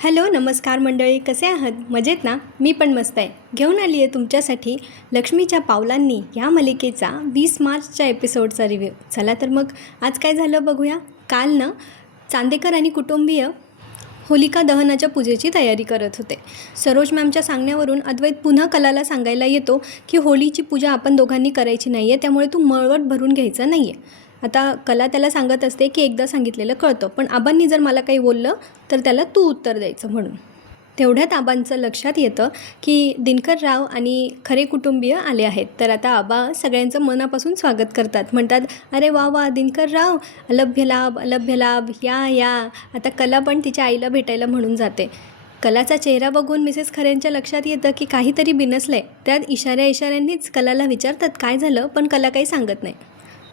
Hello नमस्कार मंडळी कसे आहात? मजेत ना? मी पण मस्त आहे. घेऊन आली आहे तुमच्यासाठी लक्ष्मीच्या पावलांनी या मालिकेचा वीस मार्चच्या एपिसोडचा रिव्ह्यू. चला तर मग आज काय झालं बघूया. काल ना चांदेकर आणि कुटुंबीय होलिका दहनाच्या पूजेची तयारी करत होते. सरोज मॅमच्या सांगण्यावरून अद्वैत पुन्हा कलाला सांगायला येतो की होळीची पूजा आपण दोघांनी करायची नाही आहे त्यामुळे तू मळवट भरून घ्यायचं नाही आहे आता कला त्याला सांगत असते की एकदा सांगितलेलं कळतं. पण आबांनी जर मला काही बोललं तर त्याला तू उत्तर द्यायचं म्हणून. तेवढ्यात आबांचं लक्षात येतं की दिनकर राव आणि खरे कुटुंबीय आले आहेत. तर आता आबा सगळ्यांचं मनापासून स्वागत करतात. म्हणतात अरे वा वा दिनकर राव अलभ्य लाभ अलभ्य लाभ या या. आता कला पण तिच्या आईला भेटायला म्हणून जाते. कलाचा चेहरा बघून मिसेस खरेंच्या लक्षात येतं की काहीतरी बिनसलं आहे त्यात इशाऱ्या इशाऱ्यांनीच कलाला विचारतात काय झालं? पण कला काही सांगत नाही.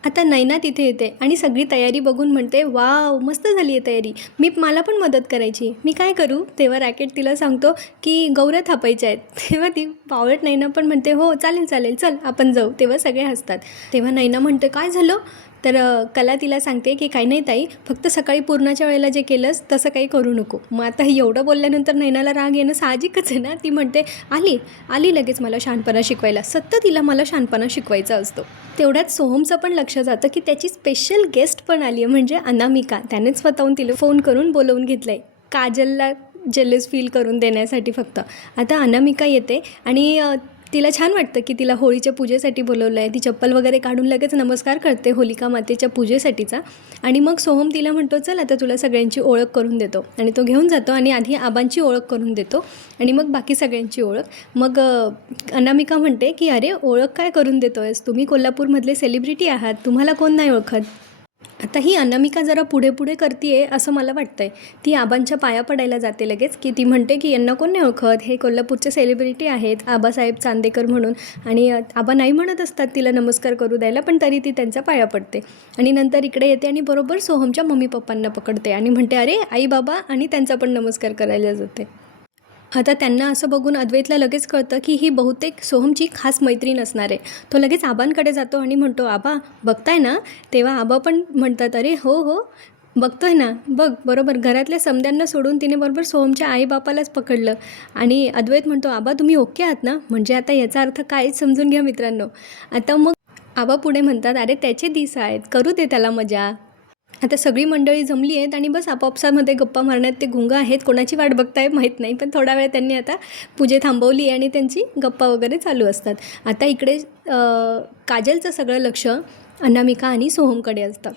आता नैना तिथे येते आणि सगळी तयारी बघून म्हणते वाव मस्त झाली आहे तयारी. मी मला पण मदत करायची. मी काय करू? तेव्हा रॅकेट तिला सांगतो की गौऱ्या थापायच्या आहेत. तेव्हा ती पावळट नैना पण म्हणते हो चालेल चालेल चल आपण जाऊ. तेव्हा सगळे हसतात. तेव्हा नैना म्हणते काय झालं? तर कला तिला सांगते की काही नाही ताई फक्त सकाळी पूर्णाच्या वेळेला जे केलंस तसं काही करू नको. मग आता एवढं बोलल्यानंतर नैनाला राग येणं साहजिकच आहे ना? ती म्हणते आली आली लगेच मला शहाणपणा शिकवायला. सतत तिला मला शहाणपणा शिकवायचा असतो. तेवढ्यात सोहमचं पण लक्ष जातं की त्याची स्पेशल गेस्ट पण आली आहे म्हणजे अनामिका. त्यानेच स्वतःहून तिला फोन करून बोलवून घेतलं आहे काजलला जेलस फील करून देण्यासाठी फक्त. आता अनामिका येते आणि तिला छान वाटतं की तिला होळीच्या पूजेसाठी बोलवलं आहे. ती चप्पल वगैरे काढून लगेच नमस्कार करते होलिका मातेच्या पूजेसाठीचा. आणि मग सोहम तिला म्हणतो चल आता तुला सगळ्यांची ओळख करून देतो. आणि तो घेऊन जातो आणि आधी आबांची ओळख करून देतो. आणि मग बाकी सगळ्यांची ओळख. मग अनामिका म्हणते की अरे ओळख काय करून देतो आहेस तुम्ही कोल्हापूरमधले सेलिब्रिटी आहात. तुम्हाला कोण नाही ओळखत? आता ही अनामिका जरा पुढे पुढे करते असं मला वाटतंय. ती आबांच्या पाया पडायला जाते लगेच की ती म्हणते की यांना कोण नाही ओळखत? हे कोल्हापूरचे सेलिब्रिटी आहेत आबासाहेब चांदेकर म्हणून. आणि आबा नाही म्हणत असतात तिला नमस्कार करू द्यायला पण तरी ती त्यांचा पाया पडते. आणि नंतर इकडे येते आणि बरोबर सोहमच्या मम्मी पप्पांना पकडते आणि म्हणते अरे आई बाबा आणि त्यांचा पण नमस्कार करायला जाते. आता त्यांना असं बघून अद्वैतला लगेच कळतं की ही बहुतेक सोहमची खास मैत्रीण असणार आहे. तो लगेच आबांकडे जातो आणि म्हणतो आबा बघताय ना? तेव्हा आबा पण म्हणतात अरे हो हो बघतोय ना. बघ बरोबर घरातल्या समद्यांना सोडून तिने बरोबर सोहमच्या आईबापालाच पकडलं. आणि अद्वैत म्हणतो आबा तुम्ही ओके आहात ना? म्हणजे आता याचा अर्थ काय समजून घ्या मित्रांनो. आता मग आबा पुढे म्हणतात अरे त्याचे दिस आहेत. करू दे त्याला मजा. आता सगळी मंडळी जमली आहेत आणि बस आपापसामध्ये गप्पा मारण्यात ते गुंग आहेत. कोणाची वाट बघताय माहीत नाही पण थोडा वेळ त्यांनी आता पूजे थांबवली आणि त्यांची गप्पा वगैरे चालू असतात. आता इकडे काजलचं सगळं लक्ष अनामिका आणि सोहमकडे असतं.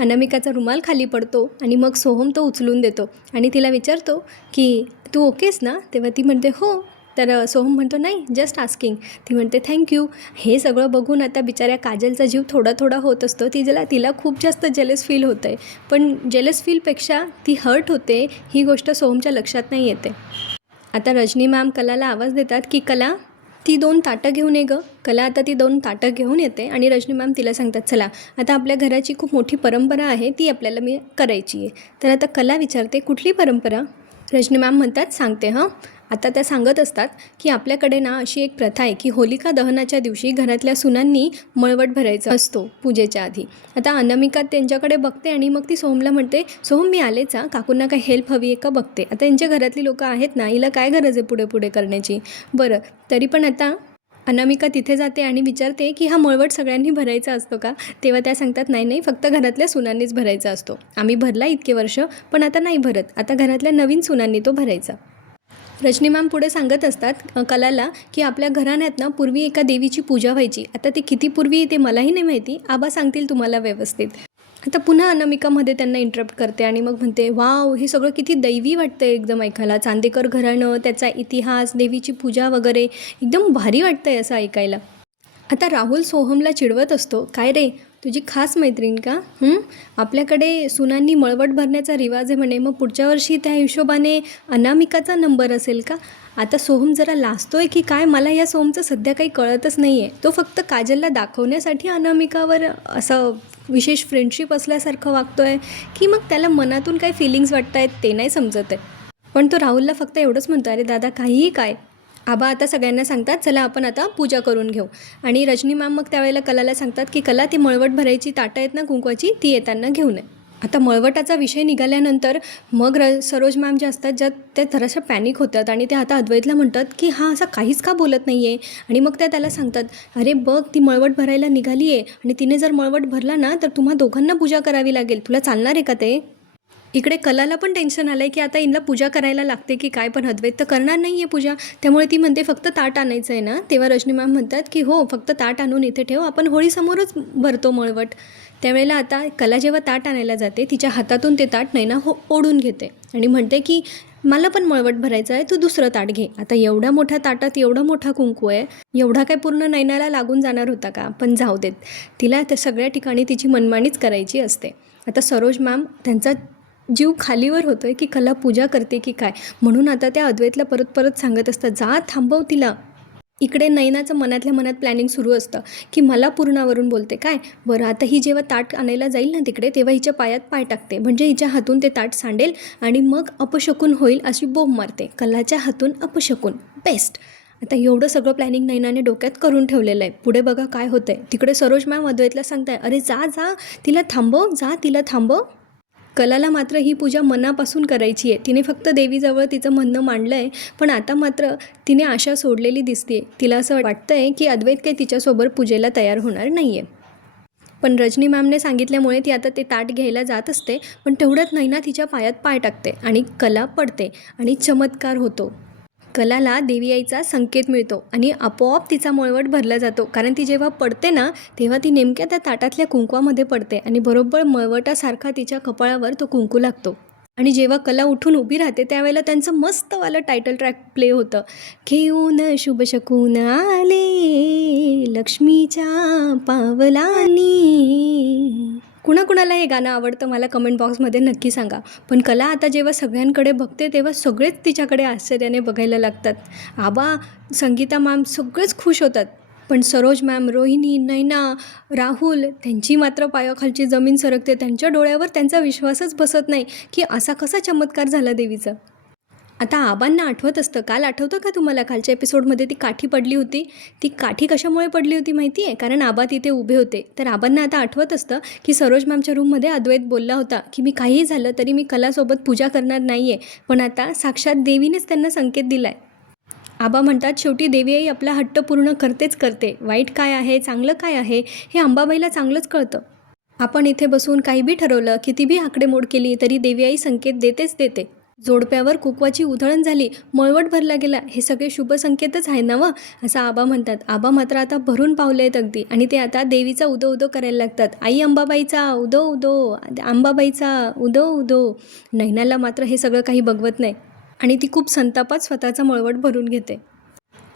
अनामिकाचा रुमाल खाली पडतो आणि मग सोहम तो उचलून देतो आणि तिला विचारतो की तू ओकेस ना? तेव्हा ती म्हणते हो. तर सोहम म्हणतो नाही जस्ट आस्किंग ती म्हणते थँक्यू हे सगळं बघून आता बिचाऱ्या काजलचा जीव थोडा थोडा होत असतो. ती ज्याला तिला खूप जास्त जेलस फील होतं आहे पण जेलस फीलपेक्षा ती हर्ट होते ही गोष्ट सोहमच्या लक्षात नाही येते. आता रजनी मॅम कलाला आवाज देतात की कला ती दोन ताटं घेऊन ये गं. कला आता ती दोन ताटं घेऊन येते आणि रजनी मॅम तिला सांगतात चला आता आपल्या घराची खूप मोठी परंपरा आहे ती आपल्याला मी करायची आहे तर आता कला विचारते कुठली परंपरा? रजनी मॅम म्हणतात सांगते हां. आता त्या सांगत असतात की आपल्याकडे ना अशी एक प्रथा आहे की होलिका दहनाच्या दिवशी घरातल्या सुनांनी मळवट भरायचा असतो पूजेच्या आधी. आता अनामिका त्यांच्याकडे बघते आणि मग ती सोहमला म्हणते सोहम मी आलेच काकूंना काही हेल्प हवी आहे का बघते. आता यांच्या घरातली लोकं आहेत ना हिला काय गरज आहे पुढे पुढे करण्याची? बरं तरी पण आता अनामिका तिथे जाते आणि विचारते की हा मळवट सगळ्यांनी भरायचा असतो का? तेव्हा त्या सांगतात नाही नाही फक्त घरातल्या सुनांनीच भरायचा असतो. आम्ही भरला इतके वर्ष पण आता नाही भरत. आता घरातल्या नवीन सुनांनी तो भरायचा. रजनी मॅम पुढे सांगत असतात कलाला की आपल्या घराण्यात ना पूर्वी एका देवीची पूजा व्हायची. आता ते किती पूर्वी ते मलाही नाही माहिती. आबा सांगतील तुम्हाला व्यवस्थित. आता पुन्हा अनामिकामध्ये त्यांना इंटरप्ट करते आणि मग म्हणते वाव हे सगळं किती दैवी वाटतं एकदम ऐकायला. चांदेकर घराणं त्याचा इतिहास देवीची पूजा वगैरे. एकदम भारी वाटतं आहे असं ऐकायला. आता राहुल सोहमला चिडवत असतो काय रे? तुझी खास मैत्रीण का? आपल्याकडे सुनांनी मळवट भरण्याचा रिवाज आहे म्हणे. मग पुढच्या वर्षी त्या हिशोबाने अनामिकाचा नंबर असेल का? आता सोहम जरा लाजतोय की काय? मला या सोहमचं सध्या काही कळतच नाही आहे तो फक्त काजलला दाखवण्यासाठी अनामिकावर असं विशेष फ्रेंडशिप असल्यासारखं वागतोय की मग त्याला मनातून काही फिलिंग्स वाटत आहेत ते नाही समजत आहे पण तो राहुलला फक्त एवढंच म्हणतो अरे दादा काहीही काय. आबा आता सगळ्यांना सांगतात चला आपण आता पूजा करून घेऊ. आणि रजनी मॅम मग त्यावेळेला कलाला सांगतात की कला ती मळवट भरायची ताटं आहेत ना कुंकवाची ती येताना घेऊन ये आता मळवटाचा विषय निघाल्यानंतर मग र सरोज मॅम ज्या असतात ज्या त्या जराशा पॅनिक होतात आणि ते आता अद्वैतला म्हणतात की हा असा काहीच का बोलत नाही आहे आणि मग त्या त्याला सांगतात अरे बघ ती मळवट भरायला निघाली आहे आणि तिने जर मळवट भरला ना तर तुम्हा दोघांना पूजा करावी लागेल. तुला चालणार आहे का ते? इकडे कलाला पण टेन्शन आलं आहे की आता हिला पूजा करायला लागते की काय पण हदवेत तर करणार नाही आहे पूजा. त्यामुळे ती म्हणते फक्त ताट आणायचं आहे ना? तेव्हा रजनी मॅम म्हणतात की हो फक्त ताट आणून इथे ठेव. आपण होळीसमोरच भरतो मळवट. त्यावेळेला आता कला जेव्हा ताट आणायला जाते तिच्या हातातून ते ताट नैना हो ओढून घेते आणि म्हणते की मला पण मळवट भरायचं आहे तू दुसरं ताट घे. आता एवढ्या मोठ्या ताटात एवढा मोठा कुंकू आहे एवढा काय पूर्ण नैनाला लागून जाणार होता का? पण जाऊ देत. तिला त्या सगळ्या ठिकाणी तिची मनमानीच करायची असते. आता सरोज मॅम त्यांचा जीव खालीवर होतो आहे की कला पूजा करते की काय? म्हणून आता त्या अद्वैतला परत परत सांगत असतात जा थांबव तिला. इकडे नैनाचं मनातल्या मनात प्लॅनिंग सुरू असतं की मला पूर्णावरून बोलते. काय? बरं आता ही जेव्हा ताट आणायला जाईल ना तिकडे तेव्हा हिच्या पायात पाय टाकते. म्हणजे हिच्या हातून ते ताट सांडेल आणि मग अपशकून होईल अशी बोंब मारते. कलाच्या हातून अपशकून. बेस्ट. आता एवढं सगळं प्लॅनिंग नैनाने डोक्यात करून ठेवलेलं आहे. पुढे बघा काय होतं आहे तिकडे सरोज मॅम अद्वैतला सांगताय अरे जा जा तिला थांबव जा तिला थांबव. कलाला मात्र ही पूजा मनापासून करायची आहे. तिने फक्त देवीजवळ तिचं म्हणणं मांडलं आहे पण आता मात्र तिने आशा सोडलेली दिसते तिला असं वाटतं आहे की अद्वैत काही तिच्यासोबत पूजेला तयार होणार नाही आहे पण रजनी मॅमने सांगितल्यामुळे ती आता ते ताट घ्यायला जात असते पण तेवढ्यात नैना तिच्या पायात पाय टाकते आणि कला पडते आणि चमत्कार होतो. कलाला देवी आईचा संकेत मिळतो आणि आपोआप तिचा मळवट भरला जातो. कारण ती जेव्हा पडते ना तेव्हा ती नेमक्या त्या ताटातल्या कुंकवामध्ये पडते आणि बरोबर मळवटासारखा तिच्या कपाळावर तो कुंकू लागतो. आणि जेव्हा कला उठून उभी राहते त्यावेळेला त्यांचं मस्तवालं टायटल ट्रॅक प्ले होतं. घेऊन शुभ शकून आले लक्ष्मीच्या पावलानी. कुणाकुणाला हे गाणं आवडतं मला कमेंट बॉक्समध्ये नक्की सांगा. पण कला आता जेव्हा सगळ्यांकडे बघते तेव्हा सगळेच तिच्याकडे आश्चर्याने बघायला लागतात. आबा संगीता मॅम सगळेच खुश होतात. पण सरोज मॅम रोहिणी नैना राहुल त्यांची मात्र पायाखालची जमीन सरकते. त्यांच्या डोळ्यावर त्यांचा विश्वासच बसत नाही की असा कसा चमत्कार झाला देवीचा. आता आबांना आठवत असतं. काल आठवतं का तुम्हाला? कालच्या एपिसोडमध्ये ती काठी पडली होती. ती काठी कशामुळे पडली होती माहिती आहे कारण आबा तिथे उभे होते. तर आबांना आता आठवत असतं की सरोज मॅमच्या रूममध्ये अद्वैत बोलला होता की मी काहीही झालं तरी मी कलासोबत पूजा करणार नाही आहे पण आता साक्षात देवीनेच त्यांना संकेत दिला आहे आबा म्हणतात शेवटी देवी आई आपला हट्ट पूर्ण करतेच करते. वाईट काय आहे? चांगलं काय आहे? हे अंबाबाईला चांगलंच कळतं. आपण इथे बसून काही बी ठरवलं किती बी आकडेमोड केली तरी देवी आई संकेत देतेच देते. जोडप्यावर कुकवाची उधळण झाली मळवट भरला गेला. हे सगळे शुभ संकेतच आहे ना व? असं आबा म्हणतात. आबा मात्र आता भरून पावले आहेत अगदी. आणि ते आता देवीचा उदो उदो करायला लागतात. आई अंबाबाईचा उदो उदो. अंबाबाईचा उदो उदो. नैनाला मात्र हे सगळं काही बघवत नाही. आणि ती खूप संतापात स्वतःचा मळवट भरून घेते.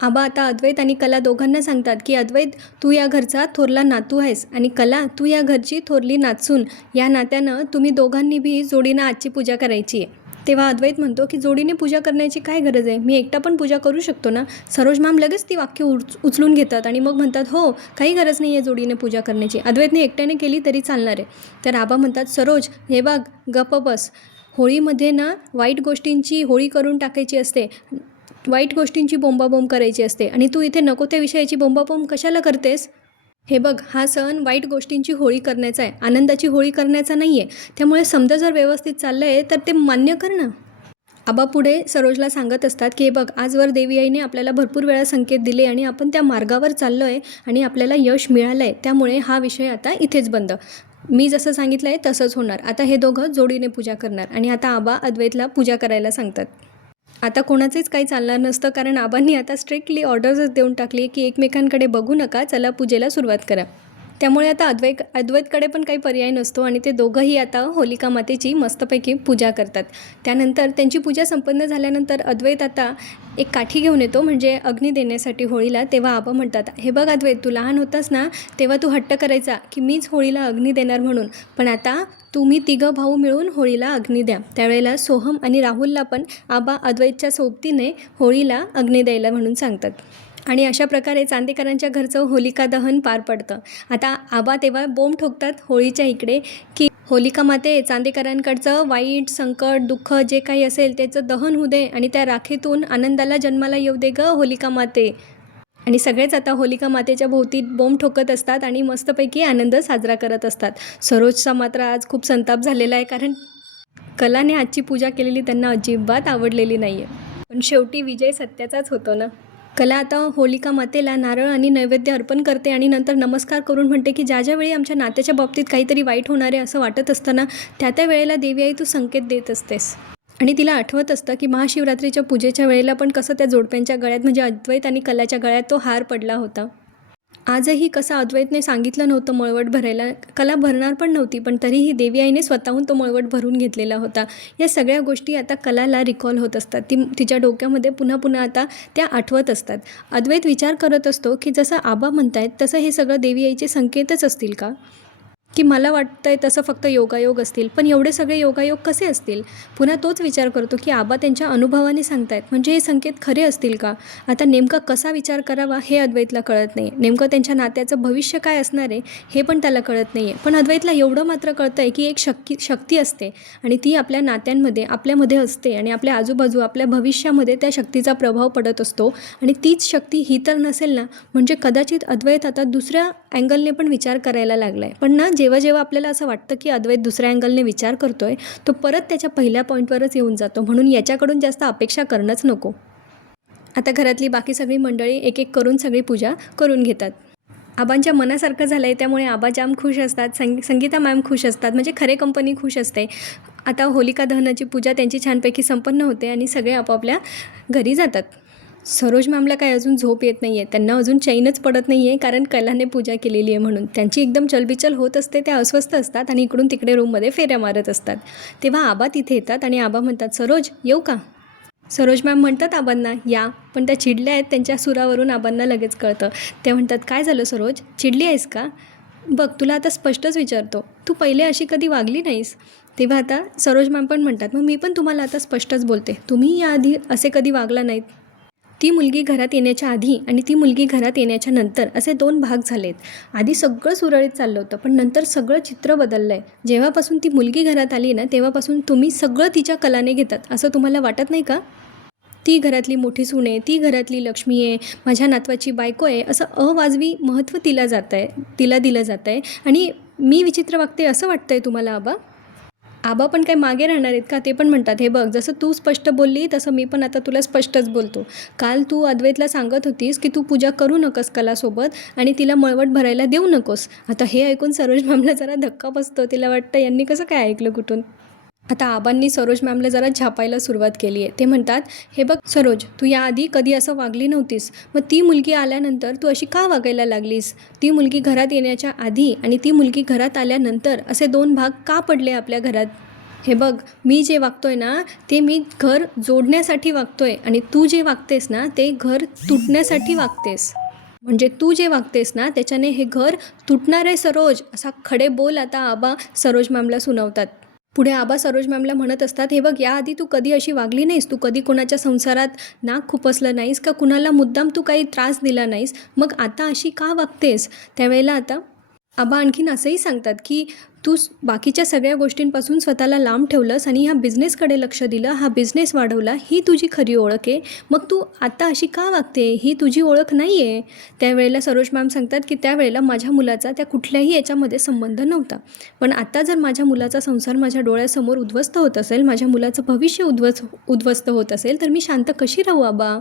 आबा आता अद्वैत आणि कला दोघांना सांगतात की अद्वैत तू या घरचा थोरला नातू आहेस. आणि कला तू या घरची थोरली नाचून या नात्यानं तुम्ही दोघांनी बी जोडीनं आजची पूजा करायची आहे तेव्हा अद्वैत म्हणतो की जोडीने पूजा करण्याची काय गरज आहे? मी एकटा पण पूजा करू शकतो ना? सरोज मॅम लगेच ती वाक्य उच उचलून घेतात आणि मग म्हणतात हो काही गरज नाही आहे जोडीने पूजा करण्याची. अद्वैतने एकट्याने केली तरी चालणार आहे. तर आबा म्हणतात सरोज हे बघ गप बस. होळीमध्ये ना वाईट गोष्टींची होळी करून टाकायची असते. वाईट गोष्टींची बोंबाबोंब करायची असते. आणि तू इथे नको त्या विषयाची बोंबाबोंब कशाला करतेस? हे बघ हा सण वाईट गोष्टींची होळी करण्याचा आहे. आनंदाची होळी करण्याचा नाही आहे त्यामुळे समजा जर व्यवस्थित चाललं आहे तर ते मान्य कर ना. आबा पुढे सरोजला सांगत असतात की हे बघ आजवर देवी आईने आपल्याला भरपूर वेळा संकेत दिले आणि आपण त्या मार्गावर चाललो आहे आणि आपल्याला यश मिळालं आहे त्यामुळे हा विषय आता इथेच बंद. मी जसं सांगितलं आहे तसंच होणार. आता हे दोघं जोडीने पूजा करणार आणि आता आबा अद्वैतला पूजा करायला सांगतात. आता कोणाचेच काही चालणार नसतं कारण आबांनी आता स्ट्रिक्टली ऑर्डर्सच देऊन टाकली की एकमेकांकडे बघू नका चला पूजेला सुरुवात करा. त्यामुळे आता अद्वैत अद्वैतकडे पण काही पर्याय नसतो आणि ते दोघंही आता होलिका मातेची मस्तपैकी पूजा करतात. त्यानंतर त्यांची पूजा संपन्न झाल्यानंतर अद्वैत आता एक काठी घेऊन येतो म्हणजे अग्नी देण्यासाठी होळीला तेव्हा आबा म्हणतात हे बघ अद्वैत तू लहान होतास ना तेव्हा तू हट्ट करायचा की मीच होळीला अग्नी देणार म्हणून. पण आता तुम्ही तिघं भाऊ मिळून होळीला अग्नी द्या. त्यावेळेला सोहम आणि राहुलला पण आबा अद्वैतच्या सोबतीने होळीला अग्नी द्यायला म्हणून सांगतात. आणि अशा प्रकारे चांदेकरांच्या घरचं होलिका दहन पार पडतं. आता आबा तेव्हा बोंब ठोकतात होळीच्या इकडे की होलिका माते चांदेकरांकडचं वाईट संकट दुःख जे काही असेल त्याचं दहन होऊ दे आणि त्या राखेतून आनंदाला जन्माला येऊ दे ग होलिका माते. आणि सगळेच आता होलिका मातेच्या भोवती बोंब ठोकत असतात आणि मस्तपैकी आनंद साजरा करत असतात. सरोजचा मात्र आज खूप संताप झालेला आहे कारण कलाने आजची पूजा केलेली त्यांना अजिबात आवडलेली नाही आहे पण शेवटी विजय सत्याचाच होतो ना? कला आता होलिका मातेला नारळ आणि नैवेद्य अर्पण करते आणि नंतर नमस्कार करून म्हणते की ज्या ज्यावेळी आमच्या नात्याच्या बाबतीत काहीतरी वाईट होणार आहे असं वाटत असताना त्या त्या वेळेला देवी आई तू संकेत देत असतेस. आणि तिला आठवत असतं की महाशिवरात्रीच्या पूजेच्या वेळेला पण कसं त्या जोडप्यांच्या गळ्यात म्हणजे अद्वैत आणि कलाच्या गळ्यात तो हार पडला होता. आजही कसं अद्वैतने सांगितलं नव्हतं मळवट भरायला कला भरणार पण नव्हती पण तरीही देवी आईने स्वतःहून तो मळवट भरून घेतलेला होता. या सगळ्या गोष्टी आता कलाला रिकॉल होत असतात. ती तिच्या डोक्यामध्ये पुन्हा पुन्हा आता त्या आठवत असतात. अद्वैत विचार करत असतो की जसं आबा म्हणतायत तसं हे सगळं देवी आईचे संकेतच असतील का? की मला वाटतंय तसं फक्त योगायोग असतील पण एवढे सगळे योगायोग कसे असतील? पुन्हा तोच विचार करतो की आबा त्यांच्या अनुभवाने सांगतायत. म्हणजे हे संकेत खरे असतील का? आता नेमका कसा विचार करावा हे अद्वैतला कळत नाही. नेमकं त्यांच्या नात्याचं भविष्य काय असणार आहे हे पण त्याला कळत नाही आहे पण अद्वैतला एवढं मात्र कळतं आहे की एक शक्ती शक्ती असते आणि ती आपल्या नात्यांमध्ये आपल्यामध्ये असते आणि आपल्या आजूबाजू आपल्या भविष्यामध्ये त्या शक्तीचा प्रभाव पडत असतो आणि तीच शक्ती ही तर नसेल ना म्हणजे कदाचित अद्वैत आता दुसऱ्या अँगलने पण विचार करायला लागला आहे पण ना जे जेव्हा जेव्हा आपल्याला असं वाटतं की अद्वैत दुसऱ्या अँगलने विचार करतोय तो परत त्याच्या पहिल्या पॉईंटवरच येऊन जातो. म्हणून याच्याकडून जास्त अपेक्षा करणंच नको. आता घरातली बाकी सगळी मंडळी एक एक करून सगळी पूजा करून घेतात. आबांच्या मनासारखं झालं आहे त्यामुळे आबा जाम खुश असतात संग संगीता मॅम खुश असतात म्हणजे खरे कंपनी खुश असते. आता होलिका दहनाची पूजा त्यांची छानपैकी संपन्न होते आणि सगळे आपापल्या घरी जातात. सरोज मॅमला काय अजून झोप येत नाही आहे त्यांना अजून चैनच पडत नाही आहे कारण कलाने पूजा केलेली आहे म्हणून. त्यांची एकदम चलबिचल होत असते त्या अस्वस्थ असतात आणि इकडून तिकडे रूममध्ये फेऱ्या मारत असतात. तेव्हा आबा तिथे येतात आणि आबा म्हणतात सरोज येऊ का? सरोज मॅम म्हणतात आबांना या. पण त्या चिडल्या आहेत त्यांच्या सुरावरून आबांना लगेच कळतं. ते म्हणतात काय झालं सरोज? चिडली आहेस का? बघ तुला आता स्पष्टच विचारतो. तू पहिले अशी कधी वागली नाहीस? तेव्हा आता सरोज मॅम पण म्हणतात मग मी पण तुम्हाला आता स्पष्टच बोलते. तुम्ही याआधी असे कधी वागला नाहीत? ती मुलगी घरात येण्याच्या आधी आणि ती मुलगी घरात येण्याच्या नंतर असे दोन भाग झालेत. आधी सगळं सुरळीत चाललं होतं पण नंतर सगळं चित्र बदललं आहे जेव्हापासून ती मुलगी घरात आली ना तेव्हापासून तुम्ही सगळं तिच्या कलाने घेतात असं तुम्हाला वाटत नाही का? ती घरातली मोठी सून आहे ती घरातली लक्ष्मी आहे माझ्या नातवाची बायको आहे असं अवाजवी महत्त्व तिला जात आहे तिला दिलं जात आहे आणि मी विचित्र वागते असं वाटतंय तुम्हाला आबा? आबा पण काय मागे राहणार आहेत का? ते पण म्हणतात हे बघ जसं तू स्पष्ट बोलली तसं मी पण आता तुला स्पष्टच बोलतो. काल तू अद्वैतला सांगत होतीस की तू पूजा करू नकोस कलासोबत आणि तिला मळवट भरायला देऊ नकोस. आता हे ऐकून सरोज मॅमला जरा धक्का बसतो तिला वाटतं यांनी कसं काय ऐकलं कुठून? आता आबांनी सरोज मॅमला जरा झापायला सुरुवात केली आहे. ते म्हणतात हे बघ सरोज तू याआधी कधी असं वागली नव्हतीस. मग ती मुलगी आल्यानंतर तू अशी का वागायला लागलीस? ती मुलगी घरात येण्याच्या आधी आणि ती मुलगी घरात आल्यानंतर असे दोन भाग का पडले आपल्या घरात? हे बघ मी जे वागतोय ना ते मी घर जोडण्यासाठी वागतोय आणि तू जे वागतेस ना ते घर तुटण्यासाठी वागतेस. म्हणजे तू जे वागतेस ना त्याच्याने हे घर तुटणार आहे सरोज असा खडे बोल आता आबा सरोज मॅमला सुनावतात. पुढे आबा सरोज मॅमला म्हणत असतात हे बघ याआधी तू कधी अशी वागली नाहीस? तू कधी कोणाच्या संसारात नाक खुपसलं नाहीस? का कुणाला मुद्दाम तू काही त्रास दिला नाहीस? मग आता अशी का वागतेस? त्यावेळेला आता आबा आणखीन असंही सांगतात की तू बाकीच्या सगळ्या गोष्टींपासून स्वतःला लांब ठेवलंस आणि ह्या बिझनेसकडे लक्ष दिलं हा बिझनेस वाढवला ही तुझी खरी ओळख आहे. मग तू आता अशी का वागते? ही तुझी ओळख नाही आहे त्यावेळेला सरोज मॅम सांगतात की त्यावेळेला माझ्या मुलाचा त्या कुठल्याही याच्यामध्ये संबंध नव्हता. पण आता जर माझ्या मुलाचा संसार माझ्या डोळ्यासमोर उद्ध्वस्त होत असेल माझ्या मुलाचं भविष्य उद्ध्वस्त उद्ध्वस्त होत असेल तर मी शांत कशी राहू आबा?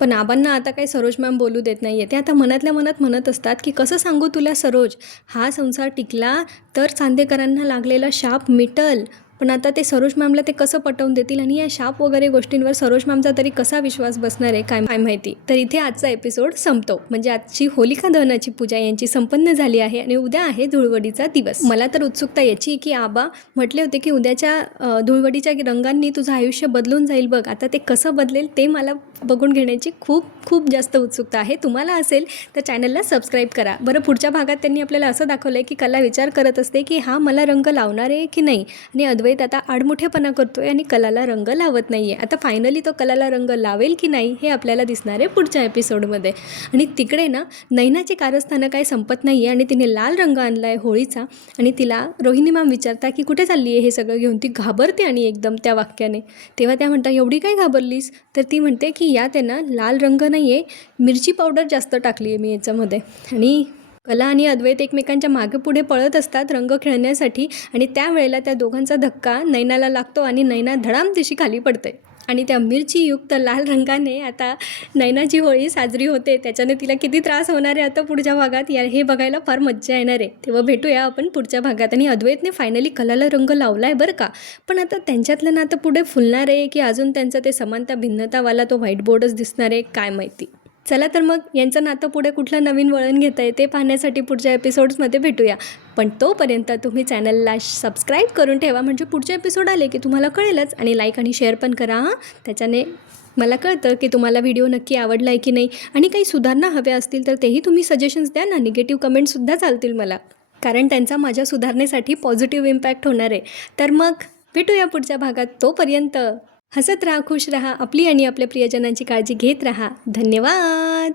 पण आबांना आता काही सरोज मॅम बोलू देत नाही आहे ते आता मनातल्या मनात म्हणत असतात की कसं सांगू तुला सरोज? हा संसार टिकला तर चांदेकरांना लागलेला शाप मिटल. पण आता ते सरोज मॅमला ते कसं पटवून देतील आणि या शाप वगैरे गोष्टींवर सरोज मॅमचा तरी कसा विश्वास बसणार आहे काय काय माहिती? तर इथे आजचा एपिसोड संपतो. म्हणजे आजची होलिका दहनाची पूजा यांची संपन्न झाली आहे आणि उद्या आहे धुळवडीचा दिवस. मला तर उत्सुकता याची की आबा म्हटले होते की उद्याच्या धुळवडीच्या रंगांनी तुझं आयुष्य बदलून जाईल बघ. आता ते कसं बदलेल ते मला बघून घेण्याची खूप खूप जास्त उत्सुकता आहे. तुम्हाला असेल तर चॅनलला सबस्क्राईब करा. बरं पुढच्या भागात त्यांनी आपल्याला असं दाखवलं आहे की कला विचार करत असते की हा मला रंग लावणार आहे की नाही? आणि अद्वैत अद्वैत आता आडमुठेपणा करतोय आणि कलाला रंग लावत नाही आहे आता फायनली तो कलाला रंग लावेल की नाही हे आपल्याला दिसणार आहे पुढच्या एपिसोडमध्ये आणि तिकडे ना नैनाचे कारस्थानं काही संपत नाही आहे आणि तिने लाल रंग आणला आहे होळीचा आणि तिला रोहिणी मॅम विचारता की कुठे चालली आहे हे सगळं घेऊन? ती घाबरते आणि एकदम त्या वाक्याने. तेव्हा त्या म्हणतात एवढी काय घाबरलीस? तर ती म्हणते की यात आहे ना लाल रंग नाही आहे मिरची पावडर जास्त टाकली आहे मी याच्यामध्ये. आणि कला आणि अद्वैत एकमेकांच्या मागे पुढे पळत असतात रंग खेळण्यासाठी आणि त्यावेळेला त्या दोघांचा धक्का नैनाला लागतो आणि नैना धडाम दिशी खाली पडते. आणि त्या मिरचीयुक्त लाल रंगाने आता नैनाची होळी साजरी होते. त्याच्याने तिला किती त्रास होणार आहे आता पुढच्या भागात? या हे बघायला फार मज्जा येणार आहे. तेव्हा भेटूया आपण पुढच्या भागात. आणि अद्वैतने फायनली कलाला रंग लावला आहे बरं का? पण आता त्यांच्यातलं नातं पुढे फुलणार आहे की अजून त्यांचं ते समानता भिन्नतावाला तो व्हाईट बोर्डच दिसणार आहे? काय माहिती? चला तर मग यांचं नातं पुढे कुठलं नवीन वळण घेतं आहे ते पाहण्यासाठी पुढच्या एपिसोड्समध्ये भेटूया. पण तोपर्यंत तुम्ही चॅनलला सबस्क्राईब करून ठेवा म्हणजे पुढचे एपिसोड आले की तुम्हाला कळेलच आणि लाईक आणि शेअर पण करा हां. त्याच्याने मला कळतं की तुम्हाला व्हिडिओ नक्की आवडला आहे की नाही. आणि काही सुधारणा हव्या असतील तर तेही तुम्ही सजेशन्स द्या ना निगेटिव्ह कमेंटसुद्धा चालतील मला. कारण त्यांचा माझ्या सुधारणेसाठी पॉझिटिव्ह इम्पॅक्ट होणार आहे. तर मग भेटूया पुढच्या भागात. तोपर्यंत हसत राहा खुश राहा आपली आणि आपल्या प्रियजनांची काळजी घेत राहा. धन्यवाद!